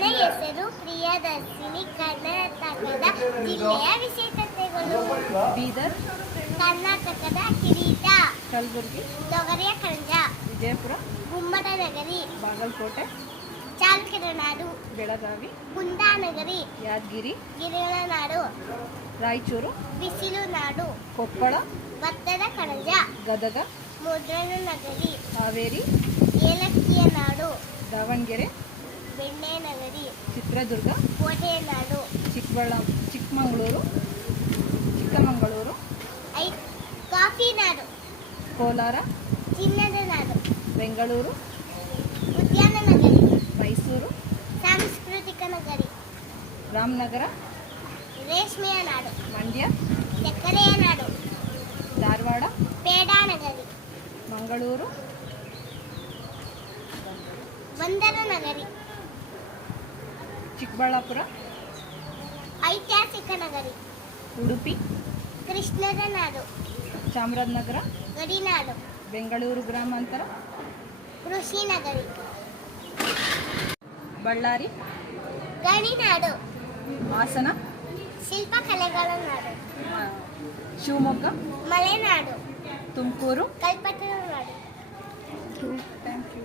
ನನ್ನ ಹೆಸರು ಪ್ರಿಯದರ್ಶಿನಿ. ಕರ್ನಾಟಕದ ಜಿಲ್ಲೆಯ ವಿಶೇಷತೆಗಳು: ಬೀದರ್, ಕರ್ನಾಟಕದ ಕಿರೀಟ, ಕಲಬುರಗಿ, ತೊಗರಿಯ ಕಣಜ, ವಿಜಯಪುರ, ಗುಮ್ಮಟ ನಗರಿ, ಬಾಗಲಕೋಟೆ, ಚಾಲುಕ್ಯರ ನಾಡು, ಬೆಳಗಾವಿ, ಕುಂದಾನಗರಿ, ಯಾದಗಿರಿ, ಗಿರಿಗಳ ನಾಡು, ರಾಯಚೂರು, ಬಿಸಿಲು ನಾಡು, ಕೊಪ್ಪಳ, ಭತ್ತದ ಕಣಜ, ಗದಗ, ಮುದ್ರಣ ನಗರಿ, ಹಾವೇರಿ, ಏಲಕ್ಕಿಯ ನಾಡು, ದಾವಣಗೆರೆ, ಬೆಣ್ಣೆ ನಗರಿ, ಚಿತ್ರದುರ್ಗ, ಕೋಟೆಯ ನಾಡು, ಚಿಕ್ಕಮಗಳೂರು, ಕಾಫಿ ನಾಡು, ಕೋಲಾರ, ಚಿನ್ನದ ನಾಡು, ಬೆಂಗಳೂರು, ಉದ್ಯಾನ ನಗರಿ, ಮೈಸೂರು, ಸಾಂಸ್ಕೃತಿಕ ನಗರಿ, ರಾಮನಗರ, ರೇಷ್ಮೆಯ ನಾಡು, ಮಂಡ್ಯ, ಸಕ್ಕರೆಯ ನಾಡು, ಧಾರವಾಡ, ಪೇಡ ನಗರಿ, ಮಂಗಳೂರು, ಬಂದರ ನಗರಿ, ಚಿಕ್ಕಬಳ್ಳಾಪುರ, ಐತಿಹಾಸಿಕ ನಗರಿ, ಉಡುಪಿ, ಕೃಷ್ಣದ ನಾಡು, ಚಾಮರಾಜನಗರ, ಗಡಿನಾಡು, ಬೆಂಗಳೂರು ಗ್ರಾಮಾಂತರ, ಕೃಷಿ ನಗರಿ, ಬಳ್ಳಾರಿ, ಗಣಿನಾಡು, ಹಾಸನ, ಶಿಲ್ಪಕಲೆಗಳ ನಾಡು, ಶಿವಮೊಗ್ಗ, ಮಲೆನಾಡು, ತುಮಕೂರು. ಕಲ್ಪತರು ನಾಡು. Thank you.